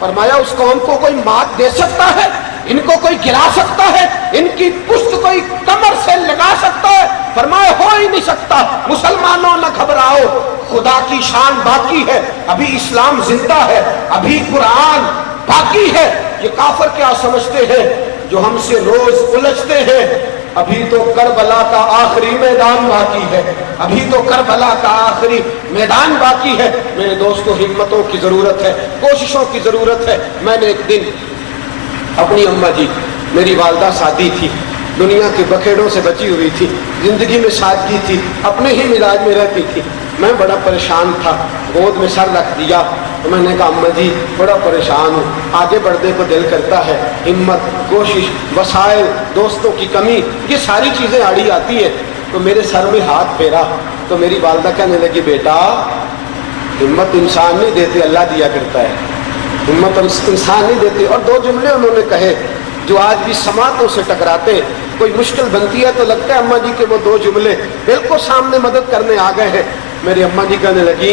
फरमाया उस कौम को कोई मात दे सकता है? इनको कोई गिरा सकता है? इनकी पुश्त कोई कमर से लगा सकता है? फरमाया हो ही नहीं सकता। मुसलमानों न घबराओ, खुदा की शान बाकी है, अभी इस्लाम जिंदा है, अभी कुरान बाकी है। ये काफिर क्या समझते हैं जो हमसे रोज उलझते हैं? अभी तो करबला का आखिरी मैदान बाकी है, अभी तो करबला का आखिरी मैदान बाकी है। मेरे दोस्तों, हिम्मतों की जरूरत है, कोशिशों की जरूरत है। मैंने एक दिन अपनी अम्मा जी, मेरी वालदा सादी थी, दुनिया के बखेड़ों से बची हुई थी, जिंदगी में सादगी थी, अपने ही मिजाज में रहती थी। मैं बड़ा परेशान था, गोद में सर रख दिया तो मैंने कहा अम्मा जी बड़ा परेशान हूँ, आगे बढ़ने को दिल करता है, हिम्मत, कोशिश, वसाइल, दोस्तों की कमी, ये सारी चीज़ें आड़ी आती है। तो मेरे सर में हाथ फेरा तो मेरी वालदा कहने लगी बेटा हिम्मत इंसान नहीं देते, अल्लाह दिया करता है, हिम्मत इंसान नहीं देते। और दो जुमले उन्होंने कहे जो आज भी समातों से टकराते, कोई मुश्किल बनती है तो लगता है अम्मा जी के वो दो जुमले बिल्कुल सामने मदद करने आ गए हैं। मेरी अम्मा जी कहने लगी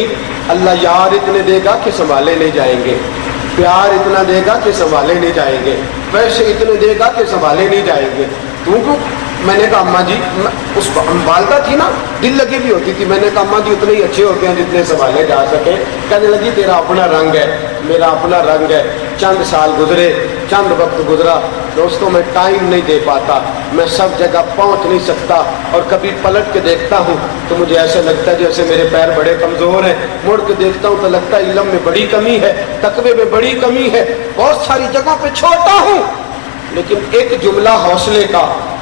अल्लाह यार इतने देगा कि संभाले नहीं जाएंगे, प्यार इतना देगा कि संभाले नहीं जाएंगे, पैसे इतने देगा कि संभाले नहीं जाएंगे। तुमको मैंने कहा अम्मा जी, उस वालदा थी ना, दिल लगी भी होती थी। मैंने कहा अम्मा जी उतने ही अच्छे होते हैं जितने संभाले जा सके। कहने लगी तेरा अपना रंग है, मेरा अपना रंग है, चंद साल गुजरे, चंद वक्त गुजरा, दोस्तों मैं टाइम नहीं दे पाता, मैं सब जगह पहुंच नहीं सकता, और कभी पलट के देखता हूँ तो मुझे ऐसे लगता है जैसे मेरे पैर बड़े कमज़ोर हैं, मुड़ के देखता हूँ तो लगता है इल्म में बड़ी कमी है, तकवे में बड़ी कमी है, बहुत सारी जगहों पे छोटा हूँ। लेकिन एक जुमला हौसले का,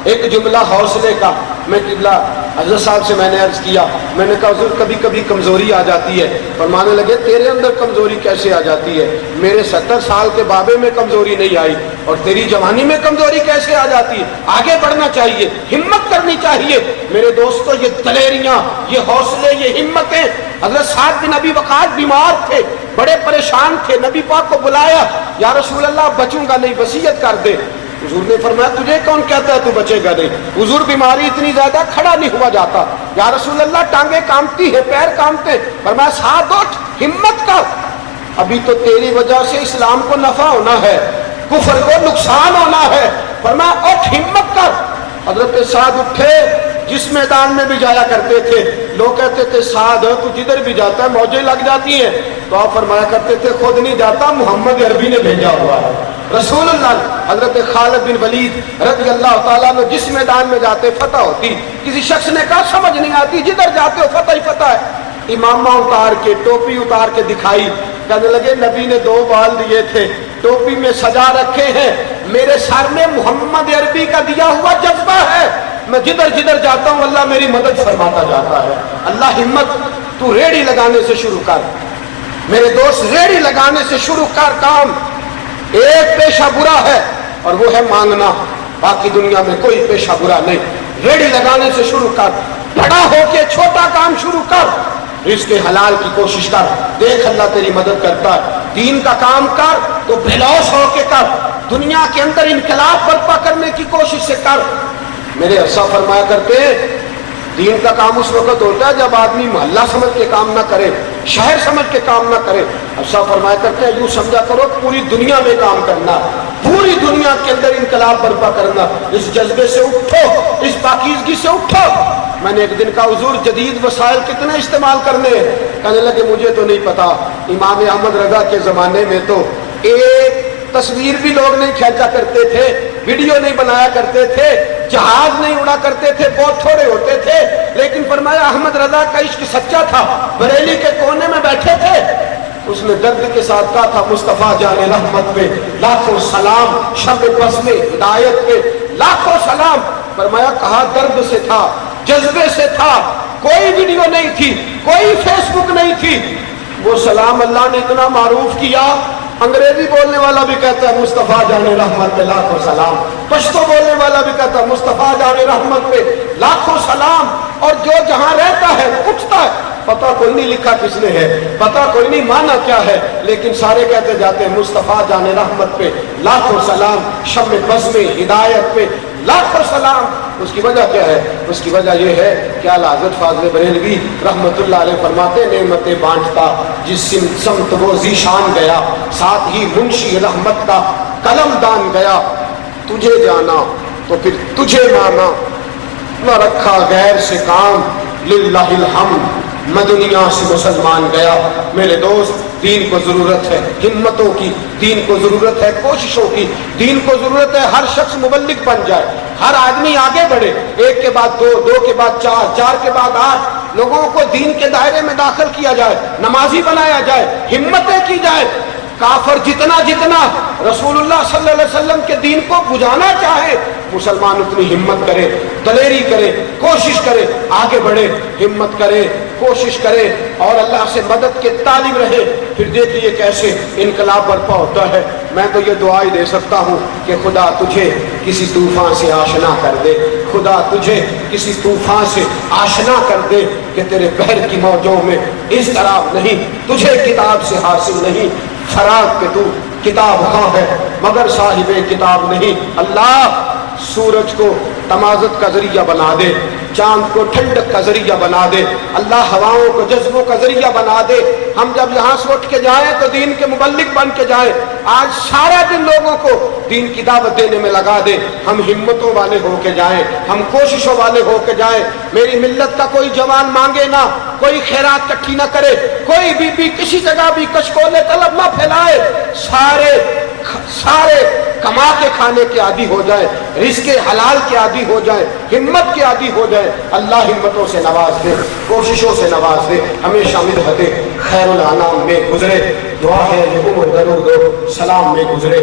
एक जुमला हौसले का, मैं किबला हज़रत साहब से मैंने अर्ज़ किया, मैंने कहा हुज़ूर कभी कभी कमज़ोरी आ जाती है। फरमाने लगे तेरे अंदर कमज़ोरी कैसे आ जाती है? मेरे 70 साल के बाबे में कमज़ोरी नहीं आई और तेरी जवानी में कमज़ोरी कैसे आ जाती है? आगे बढ़ना चाहिए, हिम्मत करनी चाहिए। मेरे दोस्तों, ये दलेरियाँ, ये हौसले, ये हिम्मतें। हज़रत साद बिन अबी वक़ास बीमार थे, बड़े परेशान थे, नबी पाक को बुलाया, या रसूल अल्लाह बचूंगा नहीं, वसीयत कर दे। हुजूर ने फरमाया तुझे कौन कहता है तू बचेगा नहीं? हुजूर बीमारी इतनी ज्यादा खड़ा नहीं हुआ जाता, या रसूल अल्लाह टांगे कांपती है, पैर कांपते। फरमाया साथ उठ, हिम्मत कर, अभी तो तेरी वजह से इस्लाम को नफा होना है, कुफर को नुकसान होना है। फरमाया उठ, हिम्मत कर। हजरत साद उठे, जिस मैदान में भी जाया करते थे लोग कहते थे साद तू जिधर भी जाता है मौजें लग जाती हैं, तो आप फरमाया करते थे खुद नहीं जाता, मोहम्मद अरबी ने भेजा हुआ है। रसूलुल्लाह हजरत खालिद बिन वलीद रज़ी अल्लाह ताला अन्हु जिस मैदान में जाते फतह होती। किसी शख्स ने कहा समझ नहीं आती, जिधर जाते हो फतह ही फतह है। इमामा उतार के, टोपी उतार के दिखाई, कहने लगे नबी ने 2 बाल दिए थे, टोपी में सजा रखे हैं, मेरे सर में मोहम्मद अरबी का दिया हुआ जज्बा है, मैं जिधर जिधर जाता हूँ अल्लाह मेरी मदद फरमाता जाता है। अल्लाह हिम्मत, तू रेड़ी लगाने से शुरू कर मेरे दोस्त, रेड़ी लगाने से शुरू कर काम। एक पेशा बुरा है और वो है मांगना, बाकी दुनिया में कोई पेशा बुरा नहीं। रेड़ी लगाने से शुरू कर, बड़ा होके छोटा काम शुरू कर, रिज़्क़ हलाल की कोशिश कर, देख अल्लाह तेरी मदद करता है। दीन का काम कर तो बेलौस होके कर, दुनिया के अंदर इनकलाब बर्पा करने की कोशिश से कर। मेरे असा फरमाया करते हैं दीन का काम उस वक्त होता है जब आदमी मोहल्ला समझ के काम ना करे, शहर समझ के काम ना करे। असा फरमाया करते हैं यूं समझा करो पूरी दुनिया में काम करना, पूरी दुनिया के अंदर इनकलाब बर्पा करना। इस जज्बे से उठो, इस पाकीज़गी से उठो। मैंने एक दिन कहा हुजूर जदीद वसाइल कितने इस्तेमाल करने? कहने लगे मुझे तो नहीं पता। इमाम अहमद रजा के ज़माने में तो एक तस्वीर भी लोग नहीं खींचा करते थे, वीडियो नहीं बनाया करते थे, जहाज नहीं उड़ा करते थे, बहुत थोड़े होते थे। लेकिन फरमाया अहमद रजा का इश्क सच्चा था, बरेली के कोने में बैठे थे, उसने दर्द के साथ कहा था मुस्तफ़ा जाने रहमत पे लाखों सलाम, शब बस में हिदायत पे लाखों सलाम। फरमाया कहा दर्द से था, जज्बे से था, कोई वीडियो नहीं थी, कोई फेसबुक नहीं थी। वो सलाम अल्लाह ने इतना मारूफ किया अंग्रेजी बोलने वाला भी कहता है मुस्तफ़ा जाने रहमत पे लाखों सलाम, पश्तो बोलने वाला भी कहता है मुस्तफ़ा जाने रहमत पे लाखों सलाम। और जो जहां रहता है उठता है, पता कोई नहीं लिखा किसने है, पता कोई नहीं माना क्या है, लेकिन सारे कहते जाते हैं मुस्तफ़ा जाने रहमत पे लाखों सलाम, शम्मे बज़्म हिदायत पे लाखों सलाम। उसकी वजह क्या है? उसकी वजह यह है कि आला हज़रत फाज़िल बरेलवी रहमतुल्लाह अलैह फरमाते नेमतें बांटता जिस समत वो ज़ीशान गया, साथ ही मुंशी रहमत का कलम दान गया। तुझे जाना तो फिर तुझे माना, न रखा गैर से काम, लिल्लाहिल हम्द, मैं दुनिया से मुसलमान गया। मेरे दोस्त, दीन को जरूरत है हिम्मतों की, दीन को जरूरत है कोशिशों की, दीन को जरूरत है हर शख्स मुबल्लिग बन जाए, हर आदमी आगे बढ़े, एक के बाद दो, दो के बाद चार, चार के बाद आठ लोगों को दीन के दायरे में दाखिल किया जाए, नमाजी बनाया जाए, हिम्मतें की जाए। काफर जितना जितना रसूलुल्लाह सल्लल्लाहु अलैहि वसल्लम के दीन को बुझाना चाहे, मुसलमान उतनी हिम्मत करे, दलेरी करे, कोशिश करे, आगे बढ़े, हिम्मत करे, कोशिश करे और अल्लाह से मदद के तालिब रहे। फिर देखिए कैसे इनकलाब बर्पा होता है। मैं तो ये दुआ ही दे सकता हूँ कि खुदा तुझे किसी तूफान से आशना कर दे, खुदा तुझे किसी तूफान से आशना कर दे कि तेरे बहर की मौजों में इस तरह नहीं, तुझे किताब से हासिल नहीं, फराग के तू किताब हाँ है मगर साहिबे किताब नहीं। अल्लाह सूरज को तमाज़त का जरिया बना दे, चांद को ठंडक का जरिया बना दे, अल्लाह हवाओं को जज्बों का जरिया बना दे। हम जब यहाँ से उठ के जाएं तो दीन के मुबल्लिग बन के जाएं। आज सारा दिन लोगों को दीन की दावत देने में लगा दे। हम हिम्मतों वाले होके जाएं, हम कोशिशों वाले होके जाएं। मेरी मिल्लत का कोई जवान मांगे ना, कोई खैरात इकट्ठी ना करे, कोई बीबी किसी जगह भी कशकोले तलब ना फैलाए, सारे कमा के खाने के आदी हो जाए, रिज़्क़े हलाल के आदी हो जाए, हिम्मत के आदी हो जाए। अल्लाह हिम्मतों से नवाज दे, कोशिशों से नवाज दे, हमेशा मिदहते खैरुल अनाम में गुजरे। दुआ है उम्र दरूद सलाम में गुजरे।